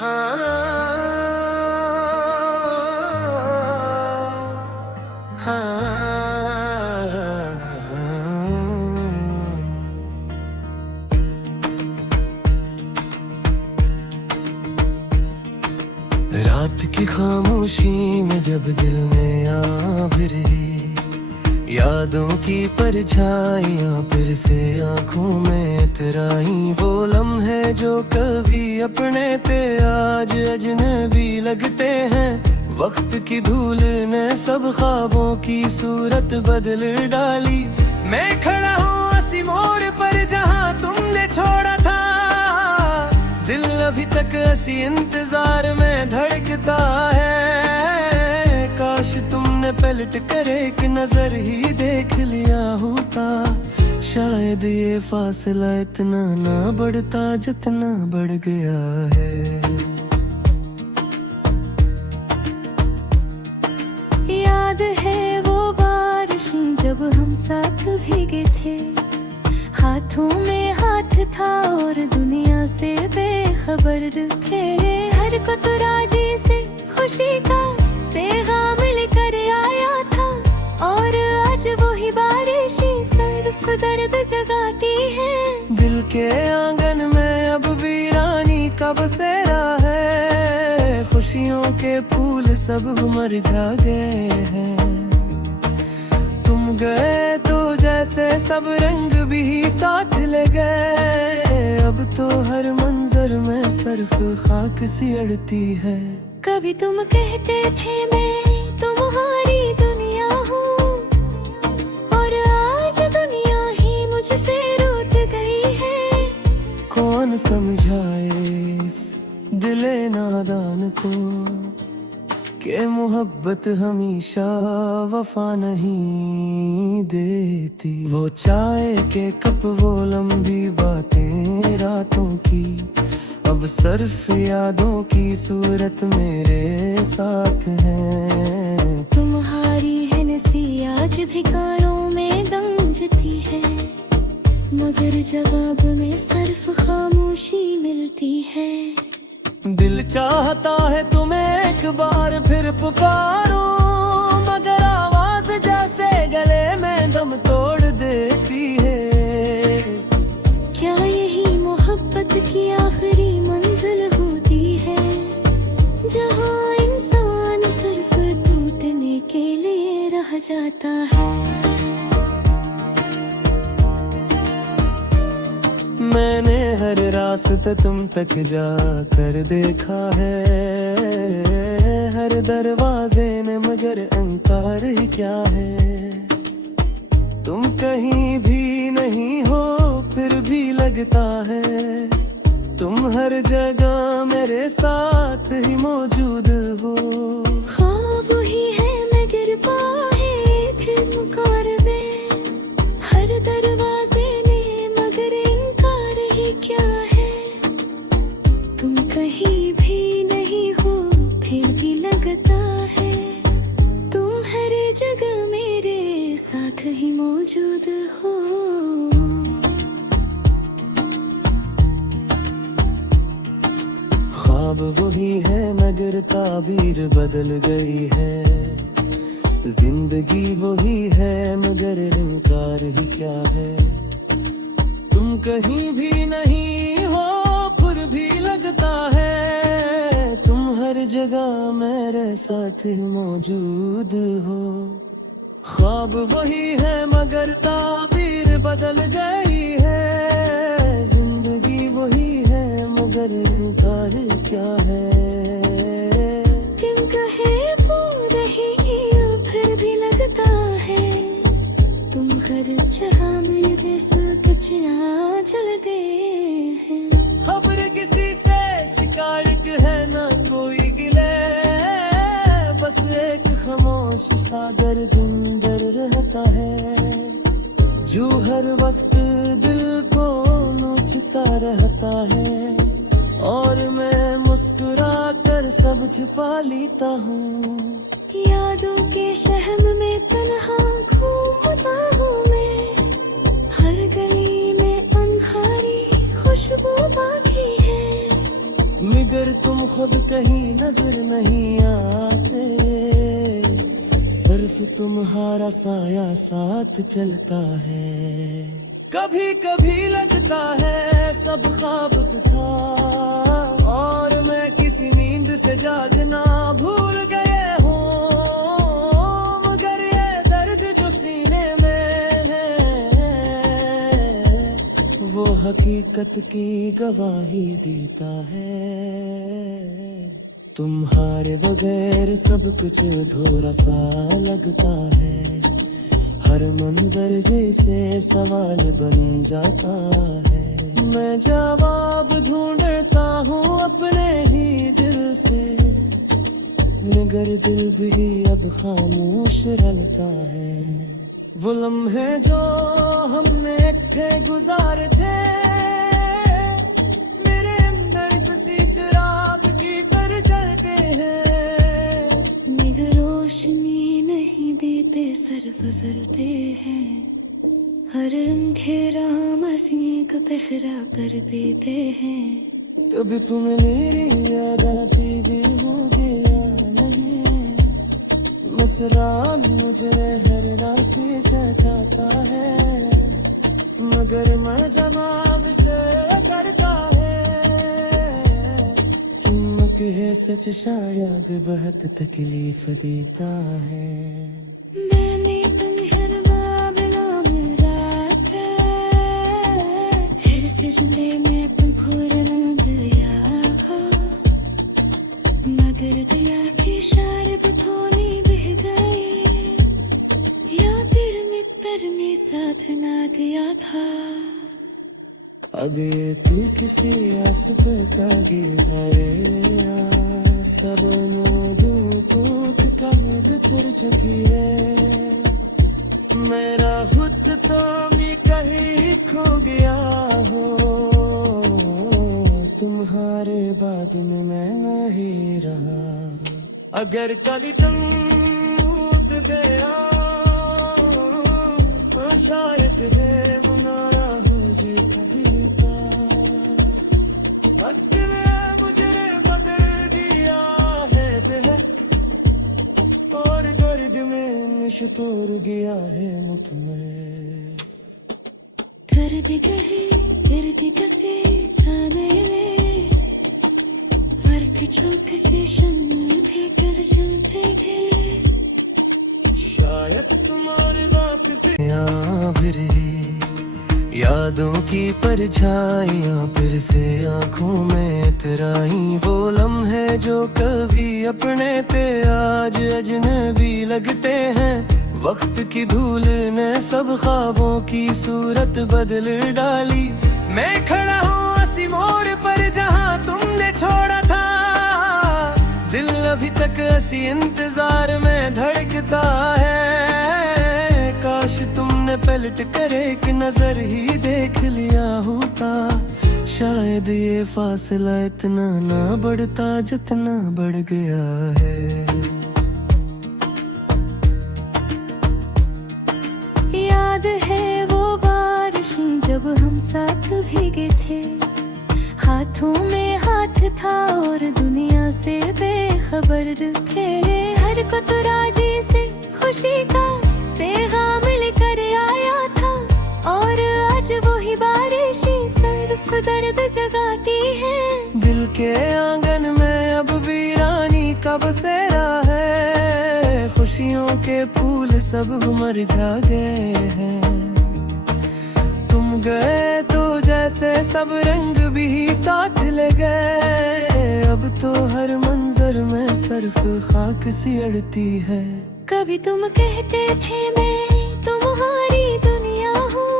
रात की खामोशी में जब दिल ने आभरी, यादों की परछाइयाँ फिर से आँखों में इतराई। वो लम्हे जो कभी अपने थे आज अजनबी लगते हैं। वक्त की धूल ने सब ख्वाबों की सूरत बदल डाली। मैं खड़ा हूँ उसी मोड़ पर जहाँ तुमने छोड़ा था। दिल अभी तक ऐसी इंतजार में धड़कता है। काश तुमने पलट कर एक नजर ही देख लिया होता। शायद ये फासला इतना ना बढ़ता जितना बढ़ गया है। याद है वो बारिशें जब हम साथ भीगे थे। हाथों में हाथ था और दुनिया से बेखबर थे। हर कुतराजी से खुशी का पैगाम लेकर आया था। और आज वही बारिशें सिर्फ दर्द जगाती हैं। दिल के आंगन में अब वीरानी का बसेरा है। खुशियों के फूल सब मुरझा गए हैं। तुम गए तो जैसे सब रंग भी साथ ले गए। अब तो हर मंजर में सिर्फ खाक सी अड़ती है। कभी तुम कहते थे मैं तुम्हारी दुनिया हूँ, और आज दुनिया ही मुझसे रूठ गई है। कौन समझाए इस दिले नादान को कि मोहब्बत हमेशा वफा नहीं देती। वो चाय के कप, वो लंबी बातें रातों की, अब सिर्फ यादों की सूरत मेरे साथ है। तुम्हारी है नसी आज भी कानों में गूंजती है, मगर जवाब में सिर्फ खामोशी मिलती है। दिल चाहता है तुम्हें एक बार फिर पुकारो, मगर आवाज जैसे गले में दम तोड़ देती है। क्या यही मोहब्बत की आखिरी मंजिल होती है, जहाँ इंसान सिर्फ टूटने के लिए रह जाता है। मैंने हर रास्ता तुम तक जा कर देखा है। हर दरवाजे ने मगर अंकार ही क्या है। तुम कहीं भी नहीं हो फिर भी लगता है तुम हर जगह मेरे साथ ही मौजूद हो। ख्वाब ही है मगर बाहें थे मुकारबे, हर दरवाजे ने मगर इनकार ही क्या है। तुम कहीं भी नहीं हो फिर भी लगता है तुम हर जगह मेरे साथ ही मौजूद हो। ख्वाब वही है मगर ताबीर बदल गई है। जिंदगी वही है मगर इनकार ही क्या है। तुम कहीं भी नहीं हो फिर भी लगता है तुम हर जगह मेरे साथ ही मौजूद हो। ख्वाब वही है मगर ताबीर बदल गई है। जिंदगी वही है मगर इनकार क्या है। तुम कहे पूरे ही फिर भी लगता है तुम हर जगह मेरे कुछ चलते हैं। खबर किसी से शिकायत है ना कोई गिले, बस एक खामोश सा दर्द अंदर रहता है जो हर वक्त दिल को नोचता रहता है। और मैं मुस्कुरा कर सब छिपा लेता हूँ। यादों के शहर में तन्हा घूमता हूँ मैं, हर गली में अंधारी खुशबू बाकी है। मगर तुम खुद कहीं नजर नहीं आते, सिर्फ तुम्हारा साया साथ चलता है। कभी कभी लगता है सब ख्वाब था और मैं किसी नींद से जागना भूल गए हूँ, मगर ये दर्द जो सीने में है वो हकीकत की गवाही देता है। तुम्हारे बगैर सब कुछ अधूरा सा लगता है, हर मंजर जैसे सवाल बन जाता है। मैं जवाब ढूंढता हूँ अपने ही दिल से, मगर दिल भी अब खामोश रहता है। वो लम्हे जो हमने इकट्ठे गुजारे थे मेरे अंदर किसी चिराग की तरह जलते हैं, मगर रोशनी नहीं देते, सर फसलते हैं। हर अंधेरा मसीह को पहरा कर देते हैं। कभी तुम मेरी याद आती भी हो गया नहीं, मसला मुझे हर रात जगाता है, मगर मैं जवाब से करता है। तुमक है सच शायद बहुत तकलीफ देता है। मैंने हर मामला में रात फिर से जुले में तुम पूरना गया हो, मगर दिया की शारब थोड़ी बह गई, या तेरे मित्र ने साथ ना दिया था। अगे ती किसी आस पे कागे हरे सब दूत कम बितर चुकी है। मेरा खुद तो मैं कहीं खो गया हो, तुम्हारे बाद में मैं नहीं रहा। अगर कल तुम टूट गया तो शायद है बुनारा हो जी कभी का। वक्त ने मुझे बदल दिया है बेहद, और गर्द में निशतूर गया है मुझ में। दर्द कहे गिरद कसे मेरे, हर के चौक से शम्म भी कर जलते थे। शायद तुम्हारी बात से फिर यादों की परछाइयाँ फिर से आँखों में इतराई। वो लम्हे जो कभी अपने थे आज अजनबी लगते हैं। वक्त की धूल ने सब ख्वाबों की सूरत बदल डाली। मैं खड़ा हूँ उसी मोड़ पर जहाँ तुमने छोड़ा था, दिल अभी तक ऐसी इंतजार में धड़कता है। काश तुमने पलट कर एक नजर ही देख लिया होता, शायद ये फासला इतना ना बढ़ता जितना बढ़ गया है। याद है वो बारिशें जब हम साथ भीगे थे, हाथों में हाथ था और दुनिया से बेखबर रखे। हर कुतराजी से खुशी का पैगाम लेकर आया था, और आज वही बारिशें सिर्फ दर्द जगाती हैं। दिल के आंगन में अब वीरानी का बसेरा है। खुशियों के फूल सब मर जा गए हैं। तुम गए तो जैसे सब रंग भी साथ ले गए। अब तो हर मंजर में सिर्फ खाक सी अड़ती है। कभी तुम कहते थे मैं तुम्हारी दुनिया हूँ,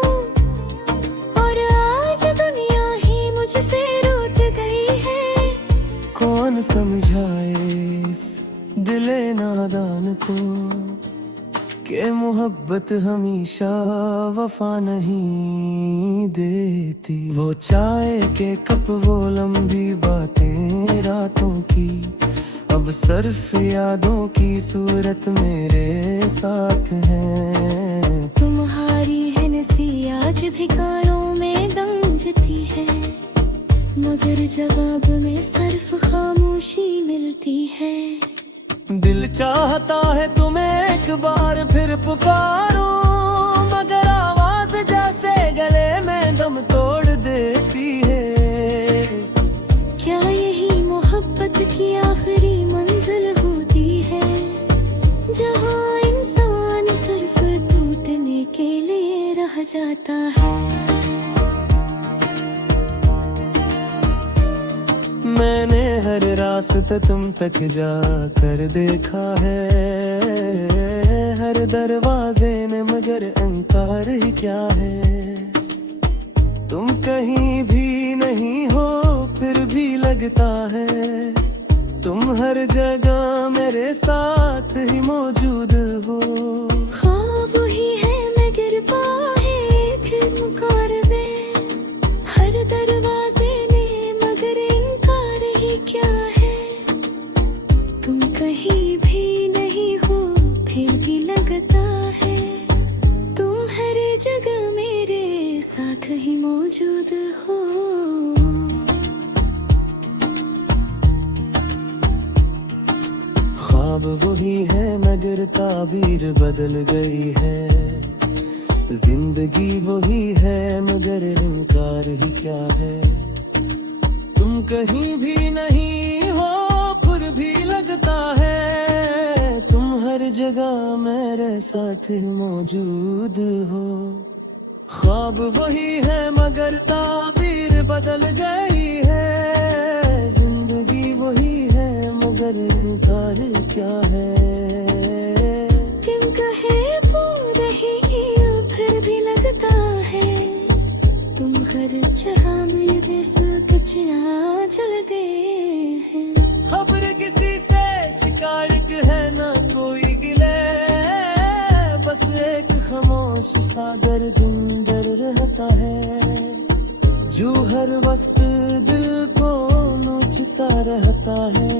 और आज दुनिया ही मुझसे रूठ गई है। कौन समझाए इस दिले नादान को कि मोहब्बत हमेशा वफा नहीं देती। वो चाय के कप वो लंबी बातें रातों की, अब सिर्फ यादों की सूरत मेरे साथ है। तुम्हारी है नसी आज भी कानों में गंजती है, मगर जवाब में सिर्फ खामोशी मिलती है। दिल चाहता है तुम्हें एक बार फिर पुकारो, मगर आवाज जैसे गले में दम तोड़ देती है। क्या यही मोहब्बत की आखिरी मंजिल होती है, जहाँ इंसान सिर्फ टूटने के लिए रह जाता है। मैंने हर रास्ता तुम तक जा कर देखा है, हर दरवाजे ने मगर इनकार ही क्या है। तुम कहीं भी नहीं हो फिर भी लगता है, तुम हर जगह मेरे साथ ही मौजूद हो। ख्वाब ही है मगर पाए एक मुकारबे, हर दरवाजे ने मगर इनकार ही क्या है। तुम कहीं भी नहीं हो फिर भी लगता है, तुम हर जगह मेरे साथ ही मौजूद हो। ख्वाब वही है मगर ताबीर बदल गई है, जिंदगी वही है मगर इनकार ही क्या है। तुम कहीं भी नहीं हो फिर भी लगता है, तुम हर जगह मेरे साथ मौजूद हो। ख्वाब वही है मगर ताबीर बदल गई है, जिंदगी वही है मगर इनकार क्या है। तुम कहे पूरे ही फिर भी लगता है, तुम हर जगह मेरे साथ चलते हैं। खबर किसी से शिकायत है ना कोई गिले, बस एक खामोश सागर दिन दर रहता है, जो हर वक्त दिल को नोचता रहता है।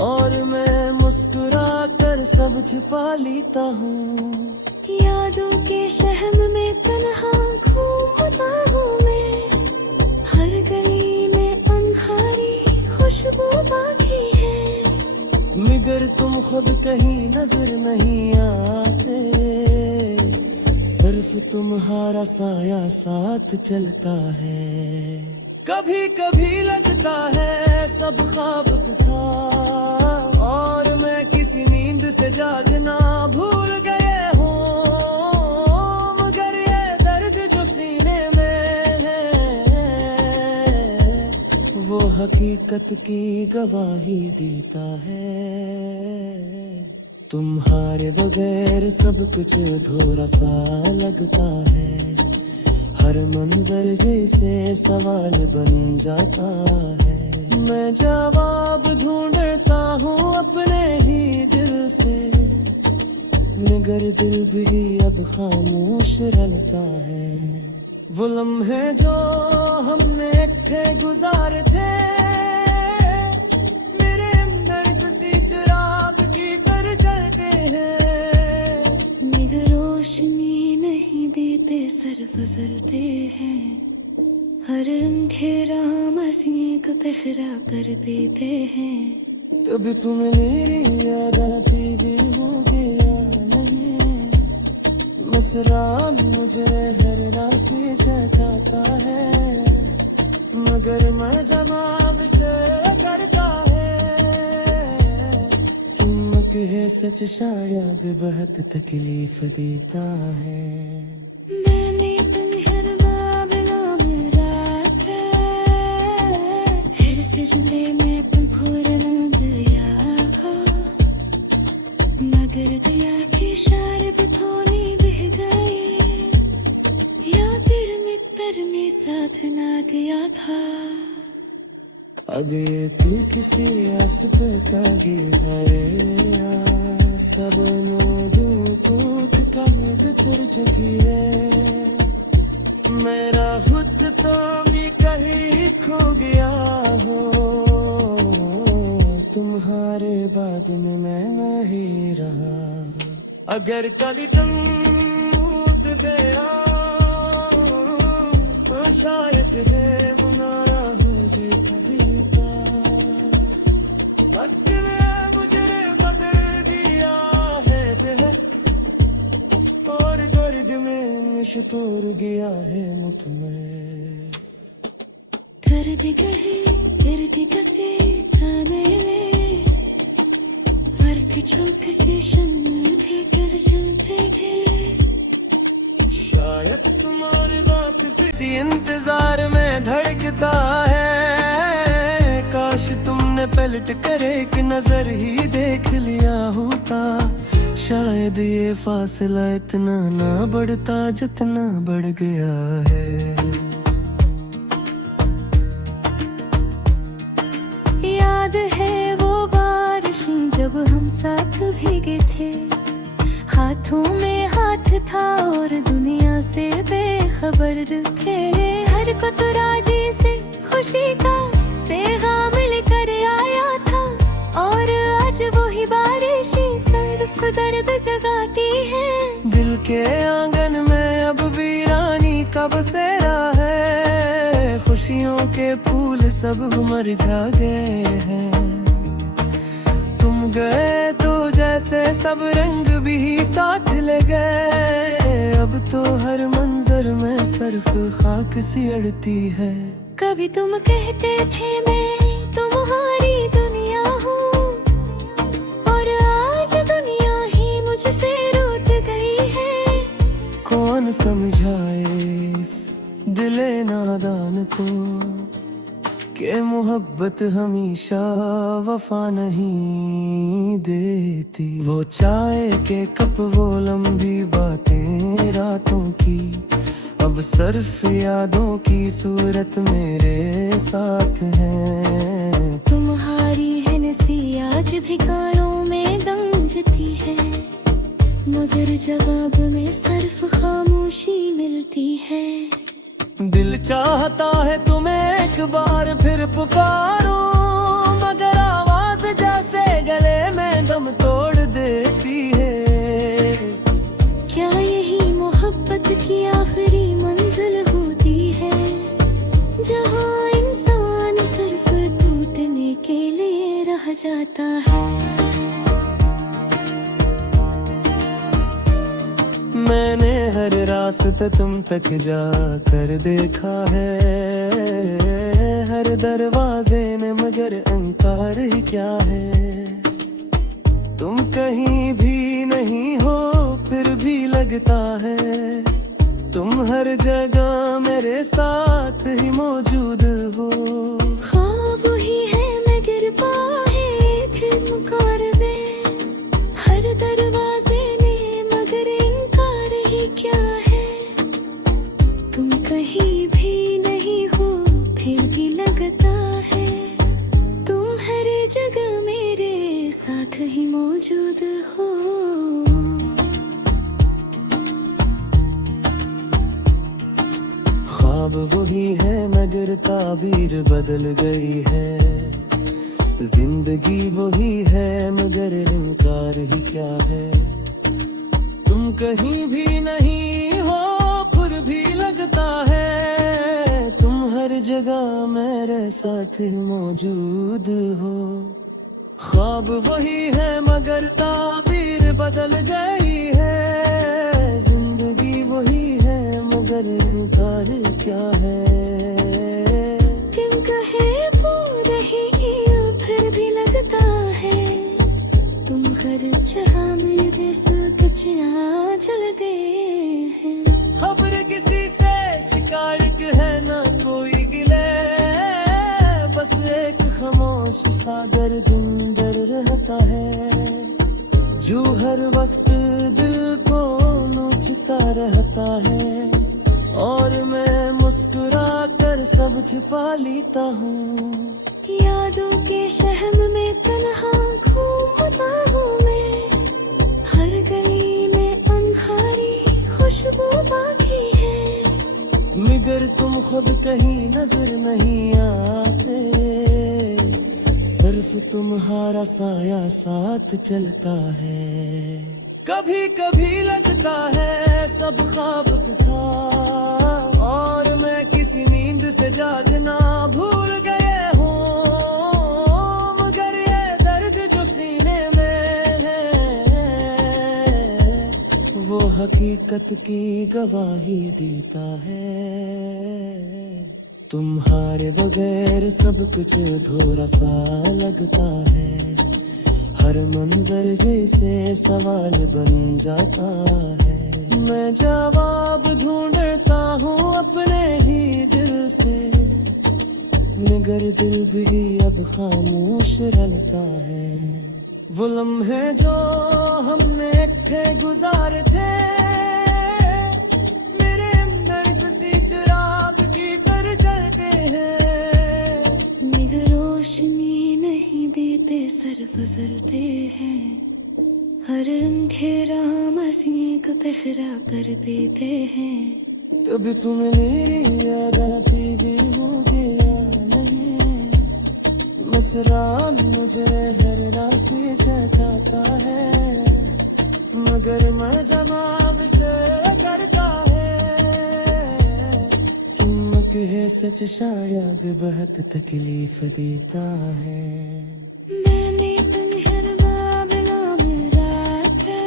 और मैं मुस्कुरा कर सब छिपा लेता हूँ, यादों के शहर में तन्हा घूमता हूँ मैं, हर गली में अंधारी खुशबू बाकी है। मगर तुम खुद कहीं नजर नहीं आते, सिर्फ तुम्हारा साया साथ चलता है। कभी कभी लगता है सब ख्वाब था, और मैं किसी नींद से जागना भूल गए हूँ, मगर ये दर्द जो सीने में है वो हकीकत की गवाही देता है। तुम्हारे बगैर सब कुछ अधूरा सा लगता है, हर मंजर जैसे सवाल बन जाता है। मैं जवाब ढूंढता हूँ अपने ही दिल से, मगर दिल भी अब खामोश रहता है। वो लम्हे जो हमने इकट्ठे गुजारे थे, मेरे अंदर किसी चिराग की तरह जलते हैं, मगर रोशनी नहीं देते सर फसलते हैं, हर अंधेरा मसीह को पहरा कर देते हैं। कभी तुम मेरी याद आती भी हो गया नहीं, मसरा मुझे हर रात जगाता है, मगर मैं जवाब से करता है। तुम कहे सच शायद बहुत तकलीफ देता है। मैंने तुम्हें मामला में रखा, फिर सजदे में तुमको न दिया, मगर दिया की शराब थोड़ी बह गई, या तेरे मित्र ने साथ ना दिया था। अगे तू किसी आस पे कागे हरे सब दूत का बितर चुकी है, मेरा खुद तो मैं कहीं खो गया हो, तुम्हारे बाद में मैं नहीं रहा। अगर कभी तुम टूट गया तो शायद है बुनारा हो कविता वक्त ने मुझे बदल दिया है बेहद, और दर्द में निशतूर गया है मुझ में। दर्द कहे गिरद कसे मेरे वर्क चौक से शम्म भी कर जाते थे। शायद तुम्हारे वापसी इंतजार में धड़कता है, काश तुमने पलट कर एक नजर ही देख लिया होता, शायद ये फासला इतना ना बढ़ता जितना बढ़ गया है। याद है वो बारिशें जब हम साथ भीगे थे, हाथों में हाथ था और दुनिया से बेखबर रखे। हर कुतराजी से खुशी का पैगाम लेकर आया था, और आज वही बारिशें सिर्फ दर्द जगाती हैं। दिल के आंगन में अब वीरानी का बसेरा है, खुशियों के फूल सब मुरझा गए हैं। तुम गए तो जैसे सब रंग भी साथ ले गए, अब तो हर मंजर में सिर्फ खाक सी अड़ती है। कभी तुम कहते थे मैं तुम्हारी दुनिया हूँ, और आज दुनिया ही मुझसे रूठ गई है। कौन समझाए इस दिले नादान को कि मोहब्बत हमेशा वफा नहीं देती। वो चाय के कप, वो लंबी बातें रातों की, अब सिर्फ यादों की सूरत मेरे साथ है। तुम्हारी हंसी आज भी कानों में गूंजती है, मगर जवाब में सिर्फ खामोशी मिलती है। दिल चाहता है तुम्हें एक बार फिर पुकारो, मगर आवाज जैसे गले में दम तोड़ देती है। क्या यही मोहब्बत की आखिरी मंजिल होती है, जहाँ इंसान सिर्फ टूटने के लिए रह जाता है। मैंने हर रास्ता तुम तक जा कर देखा है, हर दरवाजे ने मगर इनकार ही क्या है। तुम कहीं भी नहीं हो फिर भी लगता है, तुम हर जगह मेरे साथ ही मौजूद हो। ख्वाब ही है मगर पाए थे मुकारबे, हर दरवाजे ने मगर इनकार ही क्या है। तुम कहीं भी नहीं हो फिर भी लगता है, तुम हर जगह मेरे साथ ही मौजूद हो। ख्वाब वही है मगर ताबीर बदल गई है, जिंदगी वही है मगर इनकार ही क्या है। तुम कहीं भी नहीं हो फिर भी लगता है, तुम हर जगह मेरे साथ ही मौजूद हो। ख्वाब वही है मगर ताबीर बदल गई है, जिंदगी वही है मगर इनकार क्या है। तुम कहे पूरे ही फिर भी लगता है, तुम हर जगह मेरे साथ चलते हैं। खबर किसी से शिकायत है ना कोई गिले, बस एक खामोश सा दर्द अंदर रहता है, जो हर वक्त दिल को नोचता रहता है। और मैं मुस्कुरा कर सब छिपा लेता हूँ, यादों के शहर में तन्हा घूमता हूँ मैं, हर गली में अंधारी खुशबू बाकी है, मगर तुम खुद कहीं नजर नहीं आते, सिर्फ तुम्हारा साया साथ चलता है। कभी कभी लगता है सब ख्वाब था, और मैं किसी नींद से जागना भूल गए हकीकत की गवाही देता है। तुम्हारे बगैर सब कुछ अधूरा सा लगता है। हर मंजर जैसे सवाल बन जाता है। मैं जवाब ढूंढता हूँ अपने ही दिल से, मगर दिल भी अब खामोश रहता है। वो लम्हे जो हमने इकट्ठे गुजारे थे, मेरे अंदर किसी चिराग की तरह जलते हैं। मगर रोशनी नहीं देते, सर फसलते हैं। हर अंधेरा मसीह को पहरा कर देते हैं। कभी तुम मेरी याद आती भी होगी या नहीं, मसला मुझे हर रात जगाता है। मगर मैं जवाब से करता है, तुम कहे सच शायद बहुत तकलीफ देता है। मैंने तुम्हें मामला में रखा,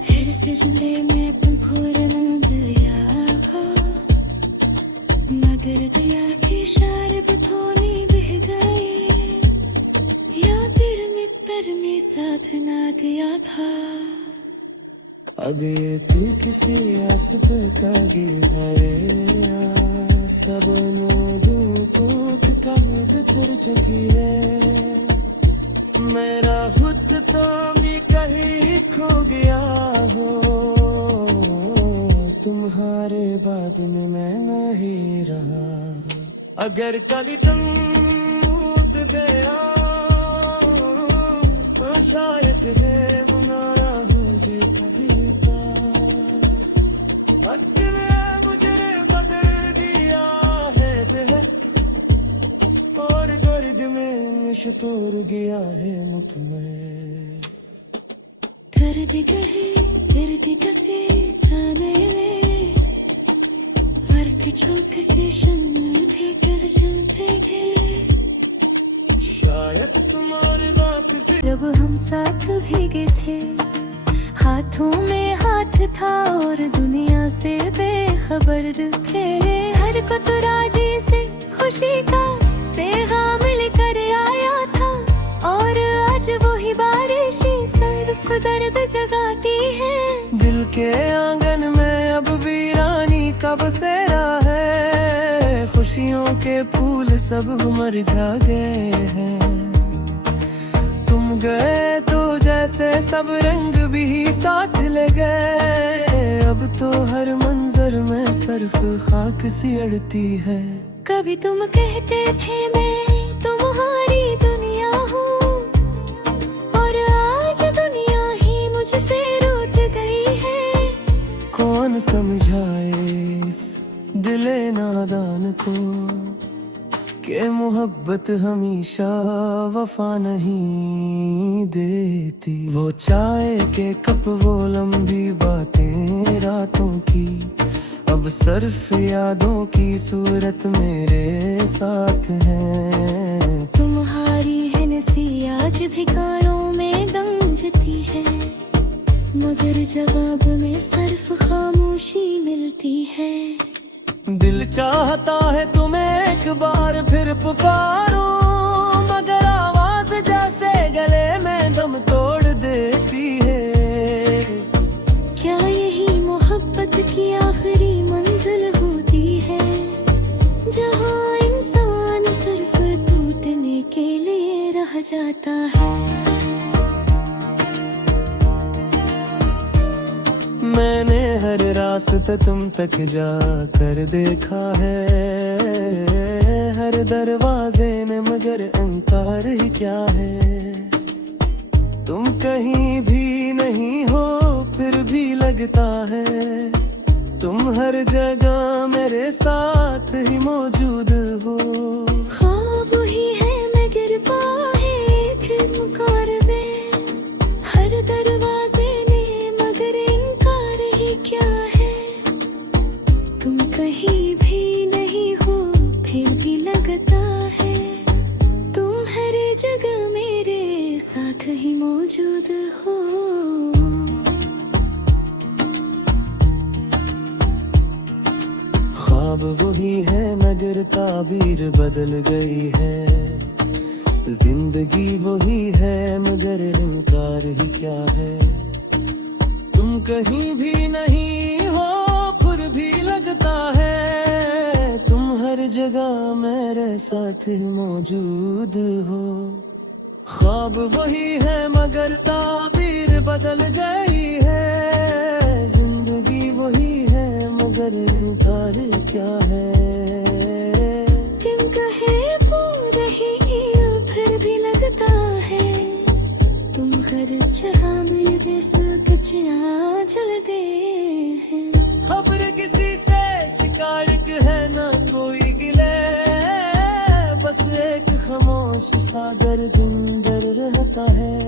फिर सजदे में तुम फूरना दिया हो। मगर दिया की शरब थोड़ी बह गई, या तेरे मित्र ने साथ ना दिया था। अभी तू किसी आस पे कागे हरे सब दूत का बितर चुकी है। मेरा खुद तो भी कहीं खो गया हो, तुम्हारे बाद में मैं नहीं रहा। अगर कभी तुम टूट गया तो शायद है बुनारा हो जी कभी का। वक्त ने मुझे बदल दिया है और गर्द में निशतूर गया है मुझ में। दर्द कहे दर्द कसे मेरे, वर्क चौक से शम्म भी कर चलते थे। शायद तुम्हारे बात से जब हम साथ भीगे थे, हाथों में हाथ था और दुनिया से बेखबर थे। हर को तो राजी से खुशी का पैगाम लेकर आया था, और आज वही बारिशें सिर्फ दर्द जगाती है। दिल के आंगन में अब वीरानी का बसेरा है। खुशियों के फूल सब मुरझा गए हैं। तुम गए तो जैसे सब रंग भी साथ ले गए। अब तो हर मंजर में सिर्फ खाक सी अड़ती है। कभी तुम कहते थे मैं तुम्हारी दुनिया हूँ, और आज दुनिया ही मुझसे रूठ गई है। कौन समझाए इस दिले नादान को कि मोहब्बत हमेशा वफा नहीं देती। वो चाय के कप, वो लंबी बातें रातों की, अब सिर्फ यादों की सूरत मेरे साथ है। तुम्हारी है नसी आज भी कानों में गूंजती है, मगर जवाब में सिर्फ खामोशी मिलती है। दिल चाहता है तुम्हें एक बार फिर पुकारो, मगर आवाज जैसे गले में दम तोड़ देती है। क्या यही मोहब्बत की आखिरी मंजिल होती है, जहाँ इंसान सिर्फ टूटने के लिए रह जाता है। मैंने हर रास्ता तुम तक जा कर देखा है। हर दरवाजे ने मगर इनकार ही क्या है। तुम कहीं भी नहीं हो फिर भी लगता है, तुम हर जगह मेरे साथ ही मौजूद हो। ख्वाब ही है मगर बाहे एक मुकारबे, हर दरवाजे ने मगर इनकार ही क्या है। तुम कहीं भी नहीं हो फिर भी लगता है, तुम हर जगह मेरे साथ ही मौजूद हो। ख्वाब वही है मगर ताबीर बदल गई है, जिंदगी वही है मगर इनकार ही क्या है। तुम कहीं भी नहीं हो फिर भी लगता है, तुम हर जगह मेरे साथ मौजूद हो। ख्वाब वही है मगर ताबीर बदल गई है, जिंदगी वही है मगर इनकार क्या है। तुम कहे वो रही फिर भी लगता है, तुम हर जगह मेरे साथ चलते हैं। खबर किसी से शिकायत है ना कोई गिले, बस एक खामोश सा दर्द अंदर रहता है,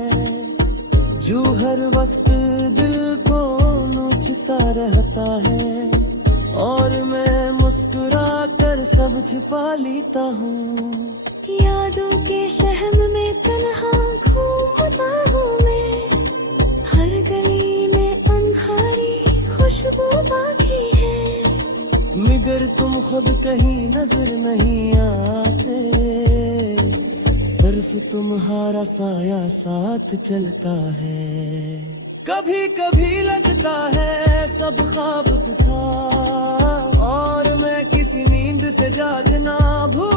जो हर वक्त दिल को नोचता रहता है। और मैं मुस्कुरा कर सब छिपा लेता हूँ, यादों के शहर में तन्हा घूमता हूँ मैं, हर गली में अंधारी खुशबू बाकी है, मगर तुम खुद कहीं नजर नहीं आते, सिर्फ तुम्हारा साया साथ चलता है। कभी कभी लगता है सब ख्वाब था, और मैं किसी नींद से जागना भूल